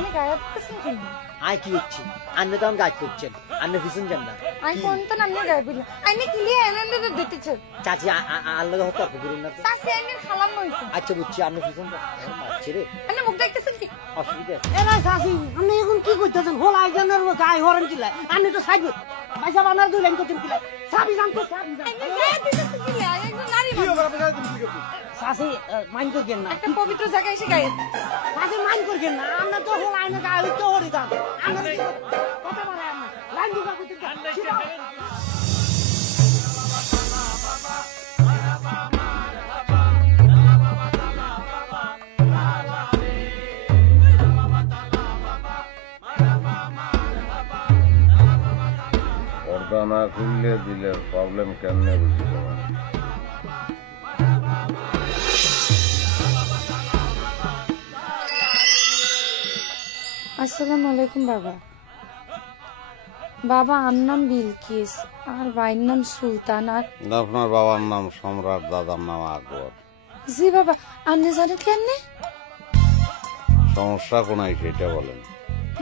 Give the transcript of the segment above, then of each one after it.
আপনি গায়ে পড়তেছেন কেন? আই কি হচ্ছে আন্নে তো গাছ করছেন আন্নে পিছন যান না আই কোন তো নামনে গায়ে পড়লাম আইনে কিলিয়ে এনে দিতেছে চাচি আল্লাহ তর্ক করুন না তো। চাচি আইনে খালাম নইতো আচ্ছা বুঝছি আন্নে পিছন মারছে রে আইনে মুখ দেখতেছেন কি? অসুবিধা আছে এ না চাচি আপনি এখন কি করতেছেন হোলা একজনের গায়ে হরেন চিল্লায় আপনি তো সাইড পয়সা বানার দুই লাইন করতেন চিল্লায় সাবি জানতো সাবি আইনে গায়ে দিতেছে কিলিয়ে একজন নারী মানুষ চাচি মাইন্ড করবেন না একটা পবিত্র জায়গায় এসে গায়ে চাচি মাইন্ড করবেন না আমরা তো হোলা আইনে গায়ে হইতে হরি দাম আমরা কথা বলে আমরা লাইন দুকা করতে পর্দা না খুললে দিলের প্রবলেম কেমনে বুঝতে পারে। আসসালামু আলাইকুম বাবা। বাবা আমার নাম বিলকিস আর ভাইয়ের নাম সুলতান আর আপনার বাবার নাম সম্রাট, দাদার নাম আকবর। জি বাবা আপনি জানেন কেমনে? সমস্যা কোনায় সেটা বলেন।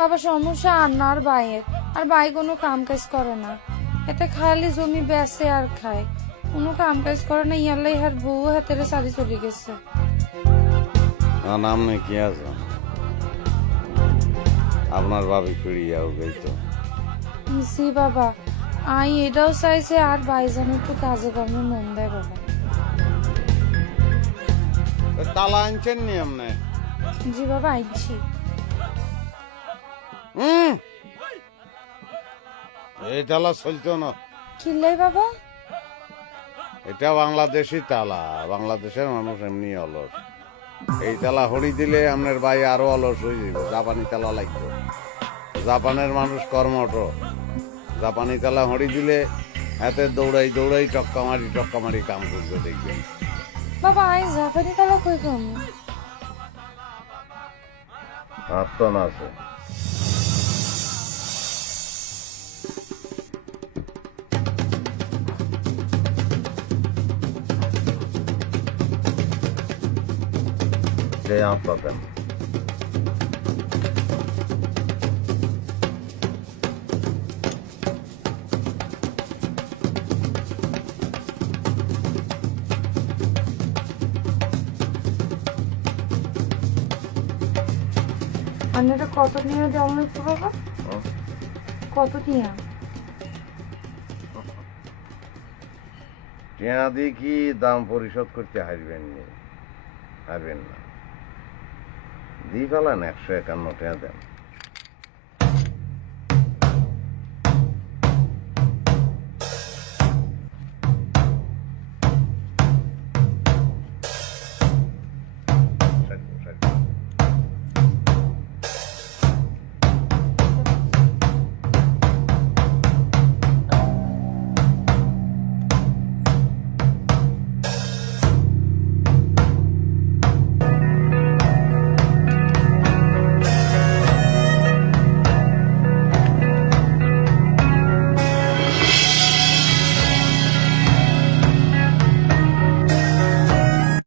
বাবা সমস্যা আর ভাইয়ের আর ভাই কোনো কাম কাজ করে না, এতে খালি জমি বেচে আর খায়, কোনো কাম কাজ করে না। ইয়াল্লাই হার বউ হাতের সারি চলে গেছে। নাম নেই কি আছে আপনার ভাবি ফিরিয়াও গেই তো। জি বাবা আই এটাও চাইছে আর ভাই যেন একটু কাজে কর্মে মন দেয় বাবা। তালা আনছেন নি আপনি? জি বাবা আইছি। এই তালা চলতো না। কিল্লাই বাবা? এটা বাংলাদেশি তালা, বাংলাদেশের মানুষ এমনি অলস। এই তালা হরি দিলে আপনার ভাই আরো অলস হয়ে যাবে। জাপানি তালা লাগতো, জাপানের মানুষ কর্মঠ। জাপানি তালা হরি দিলে হাতে দৌড়াই দৌড়াই টক্কা মারি কাম করবে দেখবেন। বাবা আই জাপানি তালা কই কম? আত্মন আছে। যে আপনাদের আপনারা কত নিয়ে দেওয়া হয়েছে বাবা? কত নিয়ে? টিয়া দিয়ে কি দাম পরিশোধ করতে হারবেন না, দি ফেলান 151 টাকা দেন।